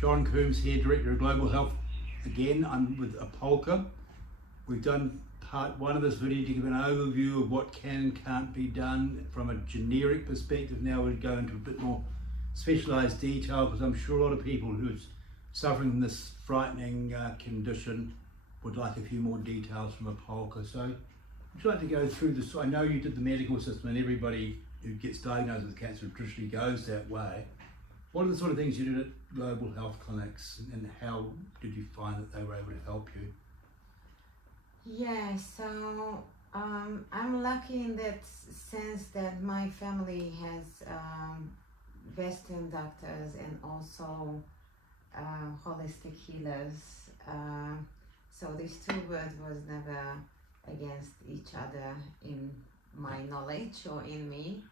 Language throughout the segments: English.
John Coombs here, Director of Global Health. Again, I'm with Apolka. We've done part one of this video to give an overview of what can and can't be done from a generic perspective. Now we'll go into a bit more specialised detail, because I'm sure a lot of people who are suffering from this frightening condition would like a few more details from Apolka. So I'd like to go through this. I know you did the medical system, and everybody who gets diagnosed with cancer traditionally goes that way. What are the sort of things you did at Global Health Clinics, and how did you find that they were able to help you? Yeah, so I'm lucky in that sense that my family has Western doctors and also holistic healers. So these two words was never against each other in my knowledge or in me.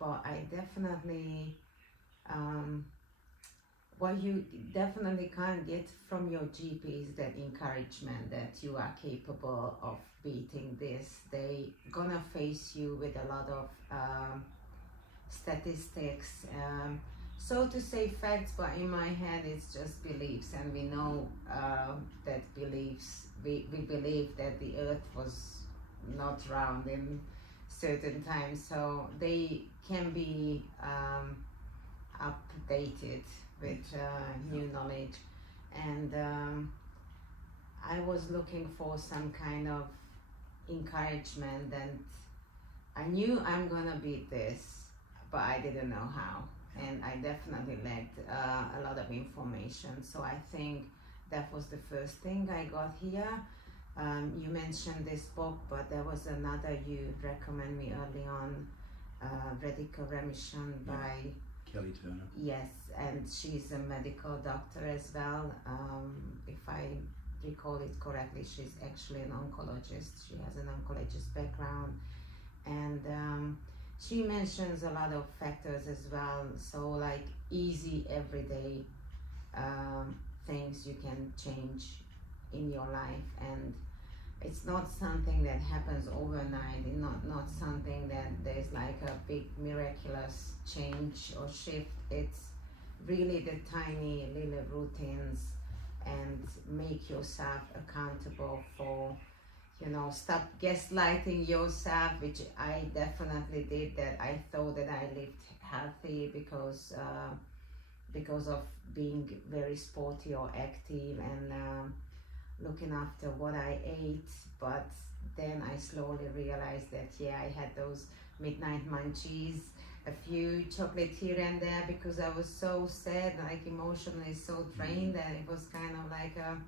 But I definitely, what you definitely can't get from your GP is that encouragement that you are capable of beating this. They gonna face you with a lot of statistics, so to say facts, but in my head it's just beliefs, and we know that beliefs, we believe that the earth was not round in certain times, so they can be updated with new knowledge. And I was looking for some kind of encouragement, and I knew I'm gonna beat this, but I didn't know how, and I definitely lacked a lot of information. So I think that was the first thing I got here. You mentioned this book, but there was another you recommend me early on, Radical Remission by Kelly Turner. Yes, and she's a medical doctor as well. If I recall it correctly, she's actually an oncologist. She has an oncologist background, and she mentions a lot of factors as well. So like easy everyday things you can change in your life, and it's not something that happens overnight, and not something that there's like a big miraculous change or shift. It's really the tiny little routines, and make yourself accountable for, you know, stop gaslighting yourself, which I definitely did. That I thought that I lived healthy because of being very sporty or active, and looking after what I ate. But then I slowly realized that yeah, I had those midnight munchies, a few chocolate here and there, because I was so sad, like emotionally so drained, that it was kind of like a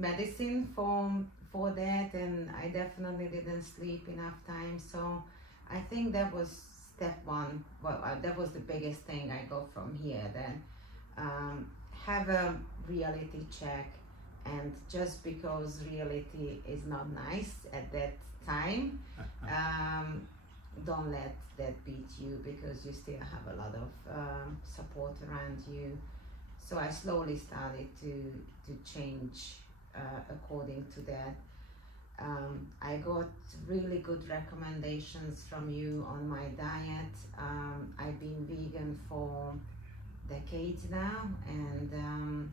medicine for that. And I definitely didn't sleep enough time. So I think that was step one. Well, that was the biggest thing I got from here. Then have a reality check. And just because reality is not nice at that time, don't let that beat you, because you still have a lot of support around you. So I slowly started to change according to that. I got really good recommendations from you on my diet. I've been vegan for decades now, and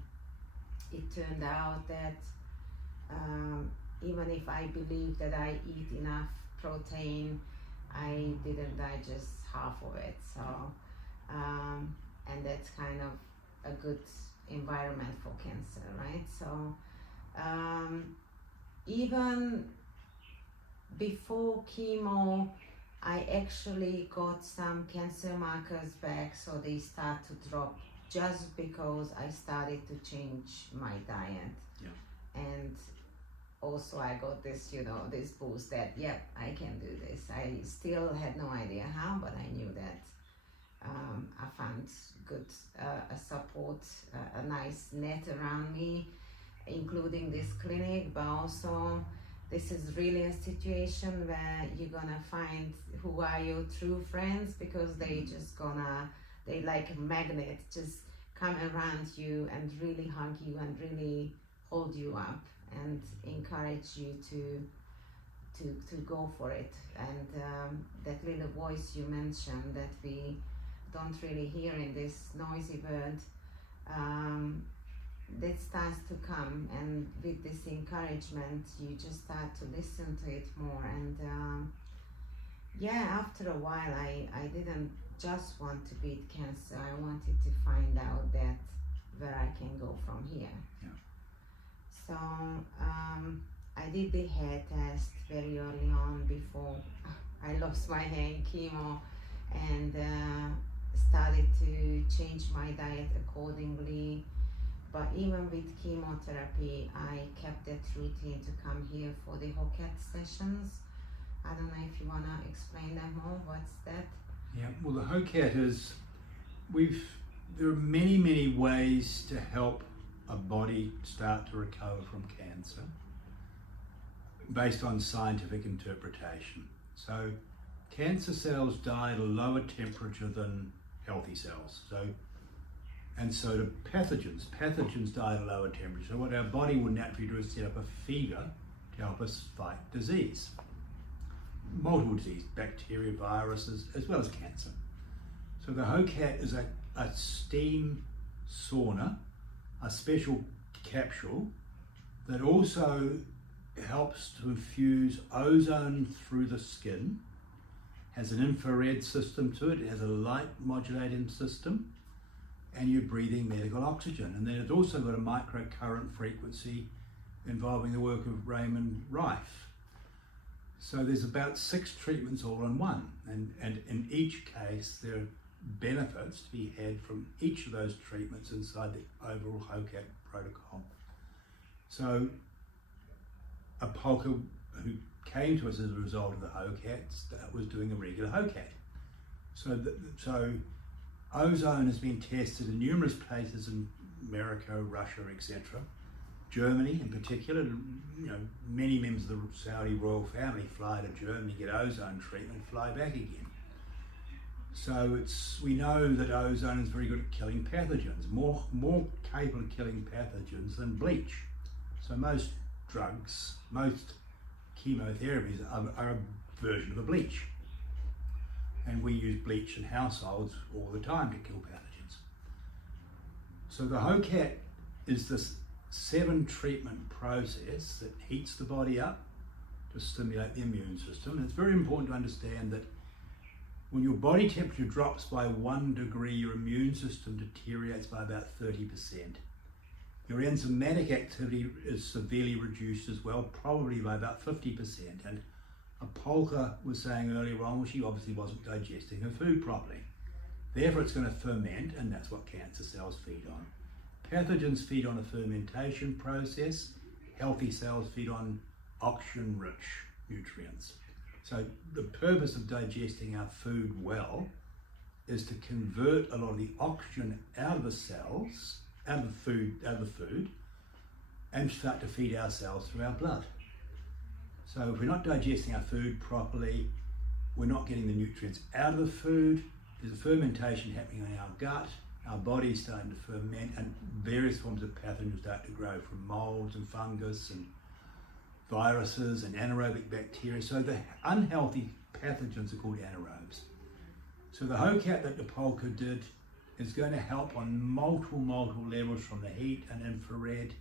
it turned out that even if I believe that I eat enough protein, I didn't digest half of it. So, and that's kind of a good environment for cancer, right? So, even before chemo, I actually got some cancer markers back, so they start to drop, just because I started to change my diet. Yeah. And also I got this, you know, this boost that, yep, I can do this. I still had no idea how, but I knew that I found good a support, a nice net around me, including this clinic, but also this is really a situation where you're gonna find who are your true friends, because they like a magnet, just come around you and really hug you and really hold you up and encourage you to go for it. And that little voice you mentioned that we don't really hear in this noisy world, that starts to come, and with this encouragement you just start to listen to it more. And after a while I didn't just want to beat cancer, I wanted to find out that where I can go from here. So I did the hair test very early on before I lost my hair in chemo, and started to change my diet accordingly. But even with chemotherapy, I kept that routine to come here for the HOCAT sessions. I don't know if you want to explain that more. What's that? Yeah, well, the HOCAT is, there are many ways to help a body start to recover from cancer based on scientific interpretation. So cancer cells die at a lower temperature than healthy cells. So do pathogens. Pathogens die at a lower temperature. So what our body will naturally do is set up a feeder to help us fight disease. Multiple disease, bacteria, viruses, as well as cancer. So the HOCAT is a steam sauna, a special capsule that also helps to infuse ozone through the skin, has an infrared system to it, it has a light modulating system, and you're breathing medical oxygen. And then it's also got a microcurrent frequency involving the work of Raymond Rife. So there's about 6 treatments all in one, and in each case there are benefits to be had from each of those treatments inside the overall HOCAT protocol. So Apolka, who came to us as a result of the HOCAT, was doing a regular HOCAT. So ozone has been tested in numerous places in America, Russia, etc. Germany in particular, many members of the Saudi royal family fly to Germany, get ozone treatment, fly back again. So we know that ozone is very good at killing pathogens, more capable of killing pathogens than bleach. So most drugs, most chemotherapies are a version of a bleach. And we use bleach in households all the time to kill pathogens. So the HOCAT is this 7 treatment process that heats the body up to stimulate the immune system. And it's very important to understand that when your body temperature drops by 1 degree, your immune system deteriorates by about 30%. Your enzymatic activity is severely reduced as well, probably by about 50%. And Apolka was saying earlier on, well, she obviously wasn't digesting her food properly. Therefore, it's going to ferment, and that's what cancer cells feed on. Pathogens feed on a fermentation process. Healthy cells feed on oxygen-rich nutrients. So the purpose of digesting our food well is to convert a lot of the oxygen out of the cells, out of the food, and start to feed our cells through our blood. So if we're not digesting our food properly, we're not getting the nutrients out of the food, there's a fermentation happening in our gut, our body's starting to ferment, and various forms of pathogens start to grow, from molds and fungus and viruses and anaerobic bacteria. So the unhealthy pathogens are called anaerobes. So the HOCAT that Apolka did is going to help on multiple levels, from the heat and infrared,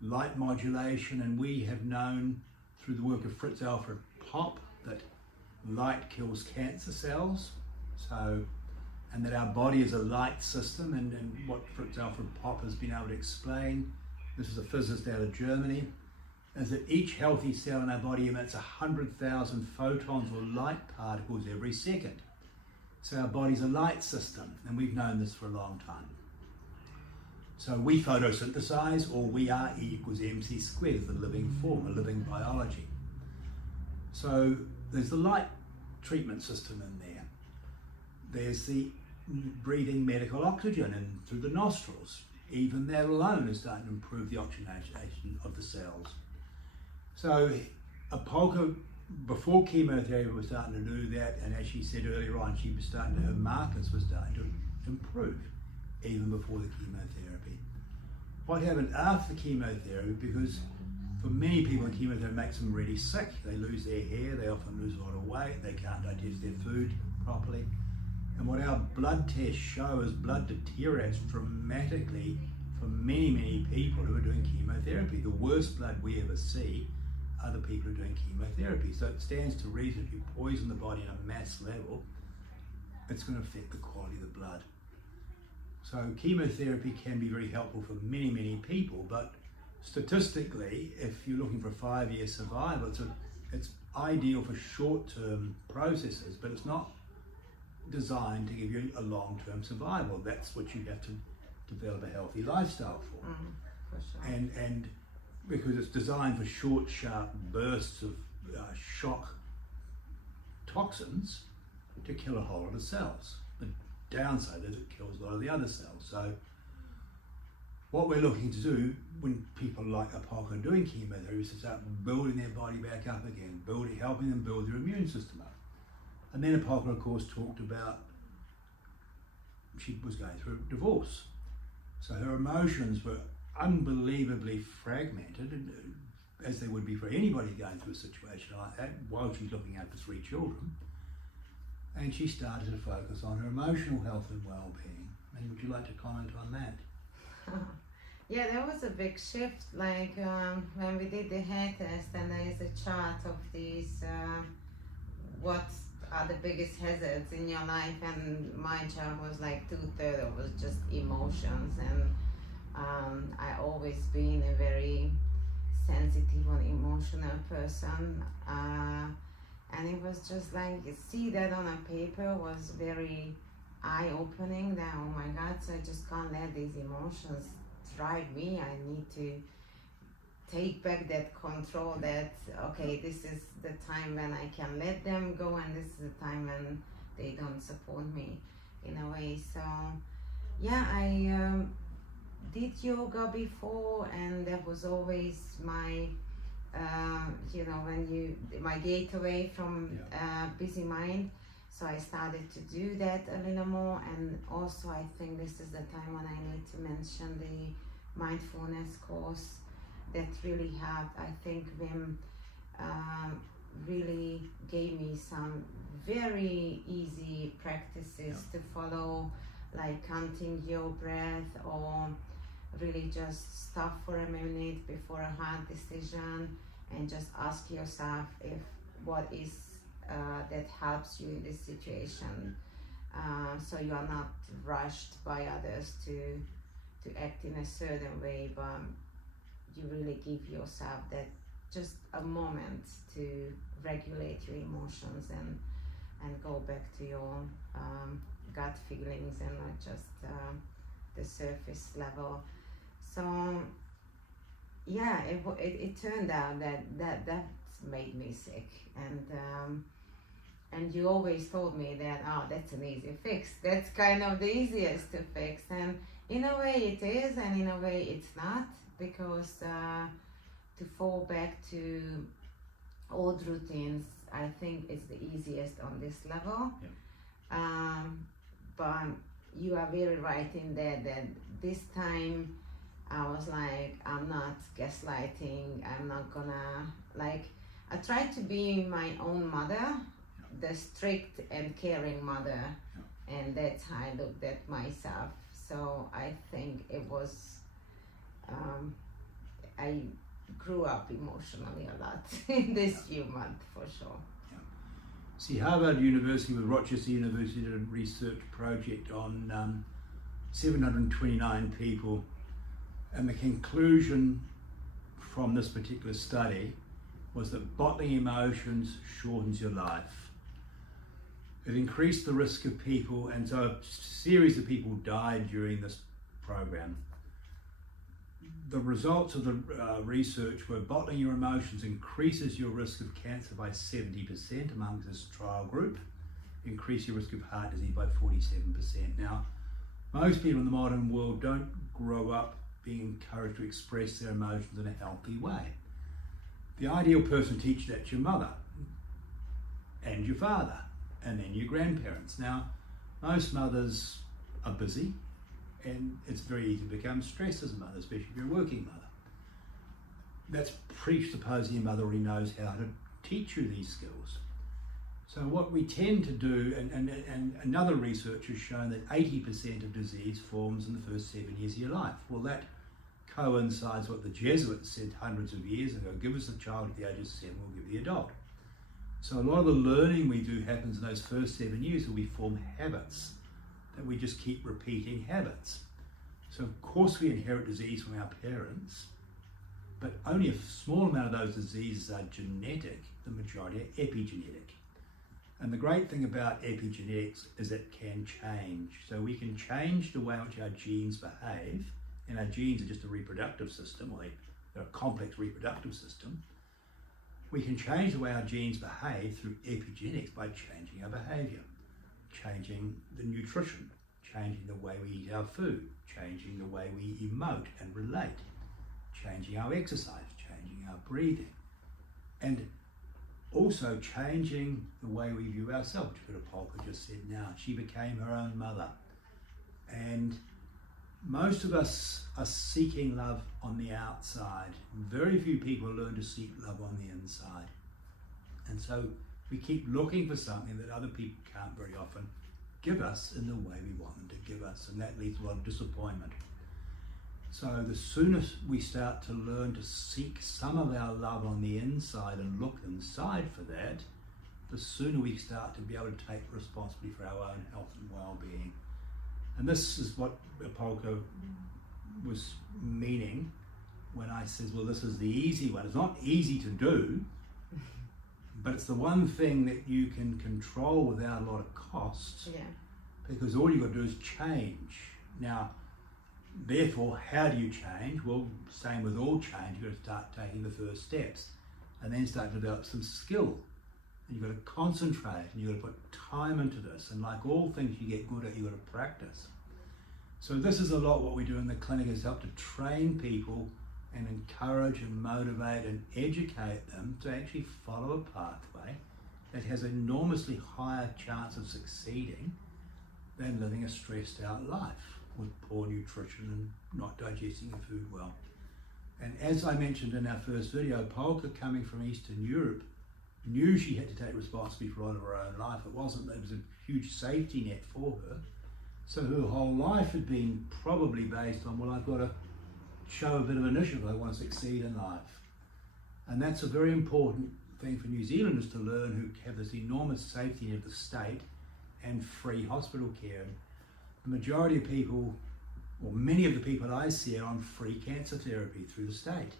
light modulation, and we have known through the work of Fritz Alfred Popp that light kills cancer cells. And that our body is a light system, and what Fritz Alfred Popp has been able to explain, this is a physicist out of Germany, is that each healthy cell in our body emits 100,000 photons or light particles every second. So our body's a light system, and we've known this for a long time. So we photosynthesize, or we are E equals MC squared, as a living form, a living biology. So there's the light treatment system in there. There's the breathing medical oxygen in through the nostrils. Even that alone is starting to improve the oxygenation of the cells. So Apolka, before chemotherapy, was starting to do that, and as she said earlier on, her markers were starting to improve even before the chemotherapy. What happened after the chemotherapy, because for many people chemotherapy makes them really sick. They lose their hair, they often lose a lot of weight, they can't digest their food properly. And what our blood tests show is blood deteriorates dramatically for many, many people who are doing chemotherapy. The worst blood we ever see are the people who are doing chemotherapy. So it stands to reason if you poison the body on a mass level, it's going to affect the quality of the blood. So chemotherapy can be very helpful for many, many people, but statistically, if you're looking for a 5-year survival, it's ideal for short-term processes, but it's not designed to give you a long-term survival. That's what you have to develop a healthy lifestyle for. For sure. And because it's designed for short, sharp bursts of shock toxins to kill a whole lot of cells. The downside is it kills a lot of the other cells. So what we're looking to do when people like Apolka are doing chemotherapy is to start building their body back up again, helping them build their immune system up. And then Apolka, of course, talked about she was going through a divorce. So her emotions were unbelievably fragmented, as they would be for anybody going through a situation like that, while she's looking after 3 children. And she started to focus on her emotional health and well-being. And would you like to comment on that? Yeah, there was a big shift, like when we did the hair test, and there is a chart of these, what are the biggest hazards in your life, and my chart was like 2/3 of was just emotions, and I always been a very sensitive and emotional person, and it was just like, see that on a paper was very eye-opening, that oh my god, so I just can't let these emotions drive me. I need to take back that control, that okay, this is the time when I can let them go, and this is the time when they don't support me in a way. So yeah, I did yoga before, and that was always my my gateway from busy mind. So I started to do that a little more, and also I think this is the time when I need to mention the mindfulness course that really helped. I think Wim really gave me some very easy practices to follow, like counting your breath, or really just stop for a minute before a hard decision and just ask yourself if what is that helps you in this situation, so you are not rushed by others to act in a certain way, but you really give yourself that just a moment to regulate your emotions and go back to your gut feelings and not just the surface level. So yeah, it turned out that made me sick, and you always told me that, oh, that's an easy fix, that's kind of the easiest to fix, and in a way it is, and in a way it's not, because to fall back to old routines, I think it's the easiest on this level. But you are very right in that this time I was like, I'm not gaslighting, I'm not gonna, like, I tried to be my own mother, the strict and caring mother, and that's how I looked at myself. So I think it was, I grew up emotionally a lot in this few months, for sure. See, Harvard University with Rochester University did a research project on 729 people, and the conclusion from this particular study was that bottling emotions shortens your life. It increased the risk of people, and so a series of people died during this program. The results of the research were bottling your emotions increases your risk of cancer by 70% amongst this trial group, increase your risk of heart disease by 47%. Now, most people in the modern world don't grow up being encouraged to express their emotions in a healthy way. The ideal person to teach that's your mother and your father and then your grandparents. Now, most mothers are busy, and it's very easy to become stressed as a mother, especially if you're a working mother. That's presupposing your mother already knows how to teach you these skills. So what we tend to do, and another research has shown that 80% of disease forms in the first 7 years of your life. Well, that coincides with what the Jesuits said hundreds of years ago: give us a child at the age of 7, we'll give the adult. So a lot of the learning we do happens in those first 7 years, where we form habits, that we just keep repeating habits. So of course we inherit disease from our parents, but only a small amount of those diseases are genetic, the majority are epigenetic. And the great thing about epigenetics is it can change. So we can change the way in which our genes behave, and our genes are just a reproductive system, or they're a complex reproductive system. We can change the way our genes behave through epigenetics by changing our behavior, changing the nutrition, changing the way we eat our food, changing the way we emote and relate, changing our exercise, changing our breathing, and also changing the way we view ourselves, which Apolka just said now. She became her own mother. And most of us are seeking love on the outside. Very few people learn to seek love on the inside. And so we keep looking for something that other people can't very often give us in the way we want them to give us, and that leads to a lot of disappointment. So the sooner we start to learn to seek some of our love on the inside and look inside for that, the sooner we start to be able to take responsibility for our own health and well-being. And this is what Apolka was meaning when I said, well, this is the easy one. It's not easy to do, but it's the one thing that you can control without a lot of cost, because all you've got to do is change. Now, therefore, how do you change? Well, same with all change, you've got to start taking the first steps and then start to develop some skill. And you've got to concentrate, and you've got to put time into this. And like all things you get good at, you've got to practice. So this is a lot what we do in the clinic, is help to train people and encourage and motivate and educate them to actually follow a pathway that has an enormously higher chance of succeeding than living a stressed out life with poor nutrition and not digesting the food well. And as I mentioned in our first video, Apolka, coming from Eastern Europe, knew she had to take responsibility for a lot of her own life. It was a huge safety net for her. So her whole life had been probably based on, well, I've got to show a bit of initiative, I want to succeed in life. And that's a very important thing for New Zealanders to learn, who have this enormous safety net of the state and free hospital care. And the majority of people, or many of the people I see, are on free cancer therapy through the state.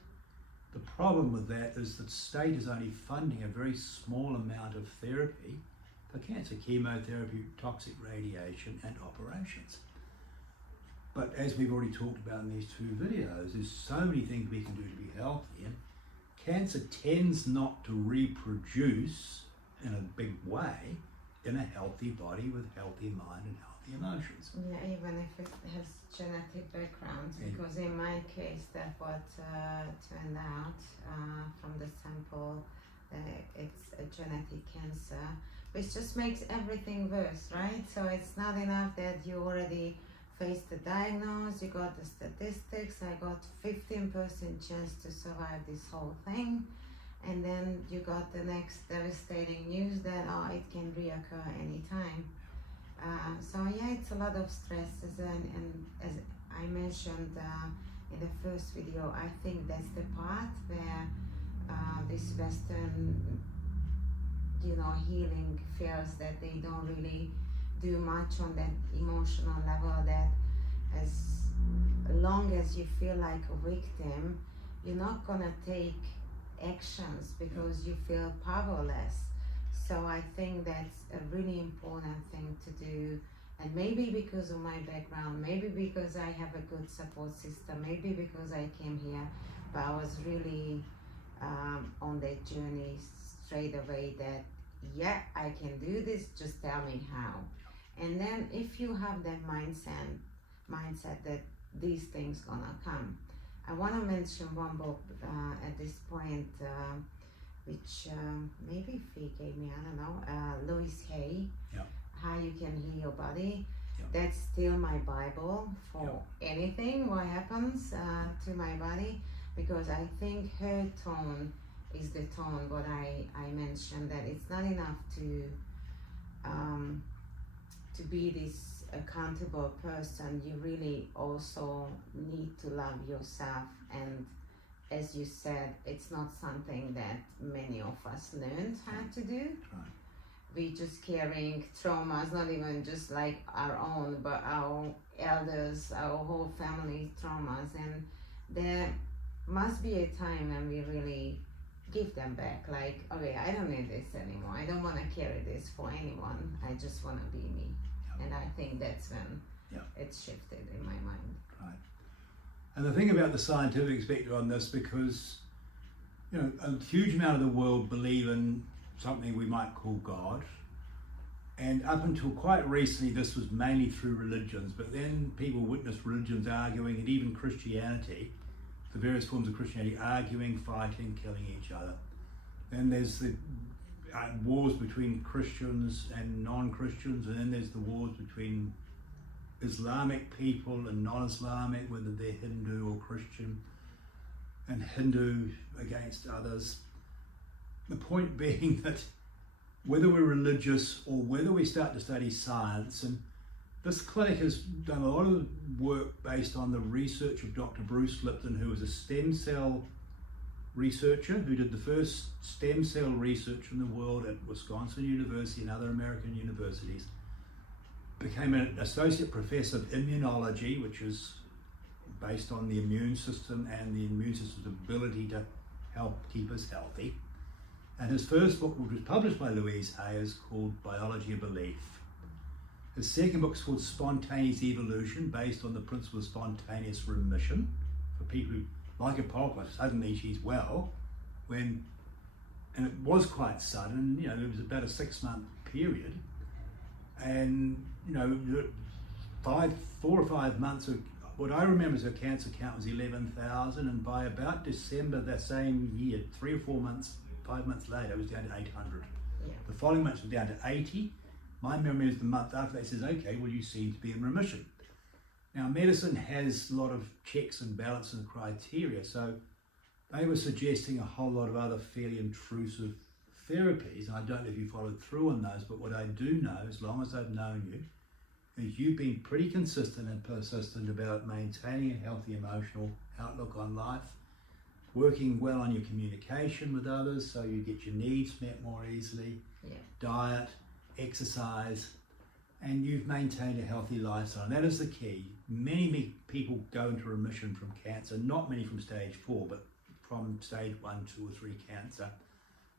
The problem with that is that the state is only funding a very small amount of therapy for cancer: chemotherapy, toxic radiation, and operations. But as we've already talked about in these two videos, there's so many things we can do to be healthy, and cancer tends not to reproduce in a big way in a healthy body with healthy mind and healthy emotions. Yeah, even if it has genetic background, because in my case that what turned out from the sample, it's a genetic cancer, which just makes everything worse, right? So it's not enough that you already faced the diagnosis, you got the statistics, I got 15% chance to survive this whole thing, and then you got the next devastating news that it can reoccur anytime. So yeah, it's a lot of stress, and as I mentioned in the first video, I think that's the part where this Western, healing feels that they don't really do much on that emotional level, that as long as you feel like a victim, you're not gonna take actions because you feel powerless. So I think that's a really important thing to do, and maybe because of my background, maybe because I have a good support system, maybe because I came here, but I was really on that journey straight away that yeah, I can do this, just tell me how. And then if you have that mindset that these things gonna come. I want to mention one book at this point, which maybe Fee gave me, I don't know, Louise Hay, How You Can Heal Your Body. That's still my Bible for anything what happens to my body, because I think her tone is the tone. What I mentioned, that it's not enough to be this accountable person. You really also need to love yourself, and as you said, it's not something that many of us learned how to do. Right. We just carrying traumas, not even just like our own, but our elders, our whole family traumas, and there must be a time when we really give them back. Like, okay, I don't need this anymore. I don't want to carry this for anyone. I just want to be me. Yep. And I think that's when Yep. it shifted in my mind. Right. And the thing about the scientific perspective on this, because a huge amount of the world believe in something we might call God, and up until quite recently this was mainly through religions, but then people witnessed religions arguing, and even Christianity, the various forms of Christianity, arguing, fighting, killing each other. Then there's the wars between Christians and non-Christians, and then there's the wars between Islamic people and non-Islamic, whether they're Hindu or Christian, and Hindu against others. The point being that whether we're religious or whether we start to study science, and this clinic has done a lot of work based on the research of Dr. Bruce Lipton, who was a stem cell researcher who did the first stem cell research in the world at Wisconsin University and other American universities, became an associate professor of immunology, which is based on the immune system and the immune system's ability to help keep us healthy. And his first book, which was published by Louise Hay, is called Biology of Belief. His second book is called Spontaneous Evolution, based on the principle of spontaneous remission for people who, like Apolka, suddenly she's well, and it was quite sudden. It was about a 6-month period, and 4 or 5 months of what I remember as her cancer count was 11,000, and by about December that same year, 3 or 4 months, 5 months later, it was down to 800. Yeah. The following month was down to 80. My memory is the month after that says, okay, well, you seem to be in remission. Now, medicine has a lot of checks and balances and criteria, so they were suggesting a whole lot of other fairly intrusive therapies, and I don't know if you followed through on those, but what I do know, as long as I've known you, is you've been pretty consistent and persistent about maintaining a healthy emotional outlook on life, working well on your communication with others so you get your needs met more easily, diet, exercise, and you've maintained a healthy lifestyle. And that is the key. Many people go into remission from cancer, not many from stage 4, but from stage 1, 2 or 3 cancer,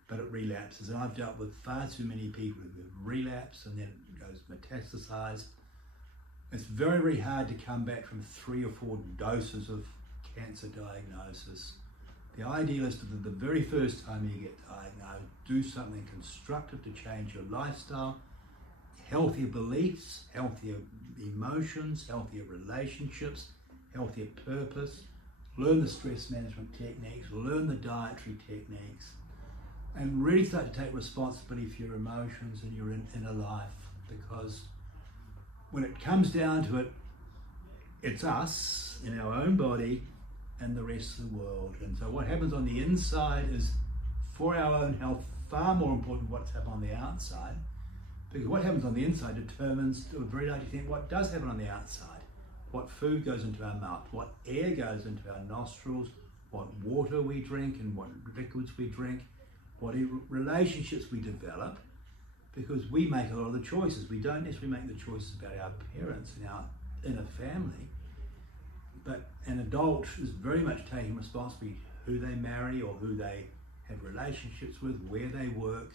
but it relapses. And I've dealt with far too many people who have relapsed and then it goes metastasized. It's very, very hard to come back from 3 or 4 doses of cancer diagnosis. The ideal is that the very first time you get diagnosed, do something constructive to change your lifestyle, healthier beliefs, healthier emotions, healthier relationships, healthier purpose, learn the stress management techniques, learn the dietary techniques, and really start to take responsibility for your emotions and your inner life, because when it comes down to it, it's us in our own body and the rest of the world. And so what happens on the inside is, for our own health, far more important than what's happening on the outside, because what happens on the inside determines, to a very large extent, what does happen on the outside. What food goes into our mouth, what air goes into our nostrils, what water we drink and what liquids we drink, what relationships we develop, because we make a lot of the choices. We don't necessarily make the choices about our parents and our inner family, but an adult is very much taking responsibility who they marry or who they have relationships with, where they work,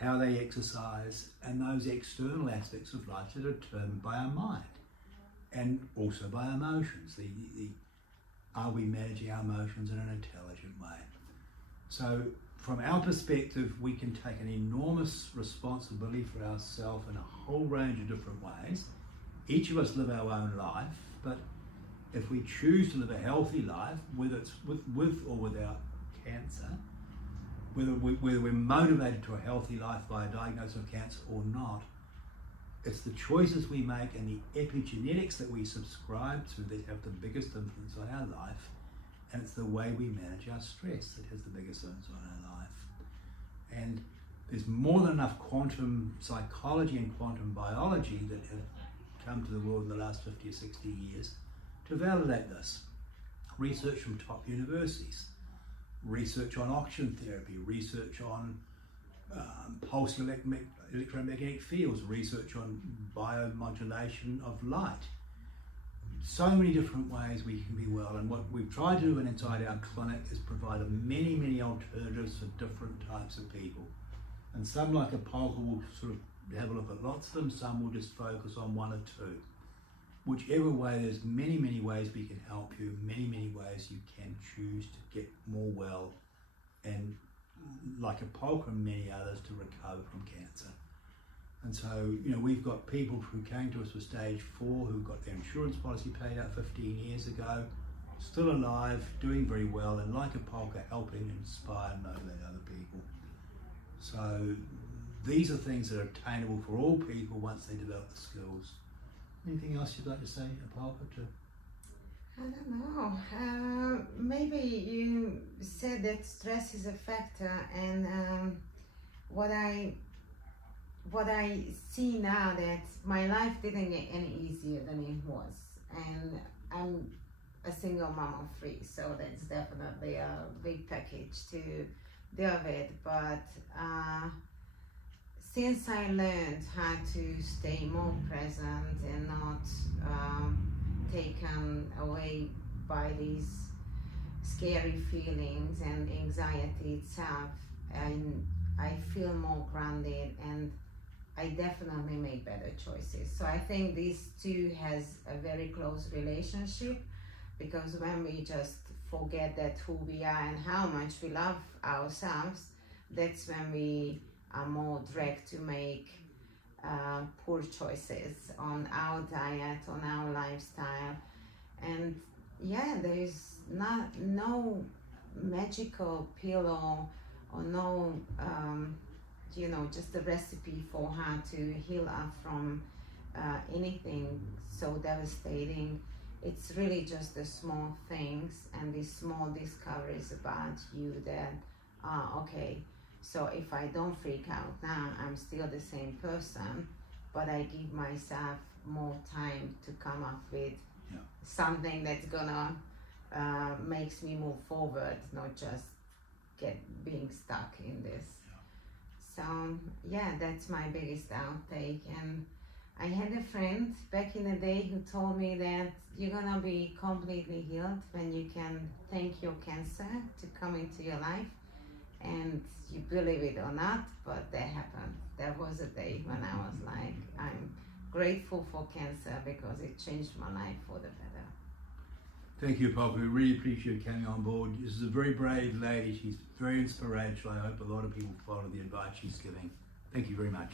how they exercise, and those external aspects of life are determined by our mind and also by emotions. Are we managing our emotions in an intelligent way? So from our perspective, we can take an enormous responsibility for ourselves in a whole range of different ways. Each of us live our own life, but if we choose to live a healthy life, whether it's with or without cancer, whether we're motivated to a healthy life by a diagnosis of cancer or not, it's the choices we make and the epigenetics that we subscribe to that have the biggest influence on our life. and it's the way we manage our stress that has the biggest influence on our life. And there's more than enough quantum psychology and quantum biology that have come to the world in the last 50 or 60 years to validate this. Research from top universities, research on oxygen therapy, research on pulse electromagnetic fields, research on biomodulation of light. So many different ways we can be well, and what we've tried to do inside our clinic is provide many alternatives for different types of people. And some, like Apolka, will sort of have a look at lots of them, some will just focus on one or two. Whichever way, there's many ways we can help you, many ways you can choose to get more well, and like Apolka and many others, to recover from cancer. And so, you know, we've got people who came to us with stage 4 who got their insurance policy paid out 15 years ago, still alive, doing very well, and like Apolka, helping inspire and motivate other people. So these are things that are attainable for all people once they develop the skills. Anything else you'd like to say, Apolka? I don't know. Maybe you said that stress is a factor, and what I see now, that my life didn't get any easier than it was, and I'm a single mom of 3, so that's definitely a big package to deal with. But since I learned how to stay more present and not taken away by these scary feelings and anxiety itself, and I feel more grounded, and I definitely make better choices. So I think these two has a very close relationship, because when we just forget that who we are and how much we love ourselves, that's when we are more dragged to make poor choices on our diet, on our lifestyle. And yeah, there's no magical pill or no just a recipe for how to heal up from anything so devastating. It's really just the small things and the small discoveries about you that okay, so if I don't freak out now, I'm still the same person, but I give myself more time to come up with something that's gonna makes me move forward, not just being stuck in this. So yeah, that's my biggest outtake. And I had a friend back in the day who told me that you're gonna be completely healed when you can thank your cancer to come into your life. And you believe it or not, but that happened. There was a day when I was like, I'm grateful for cancer because it changed my life for the better. Thank you, Apolka. We really appreciate you coming on board. This is a very brave lady. She's very inspirational. I hope a lot of people follow the advice she's giving. Thank you very much.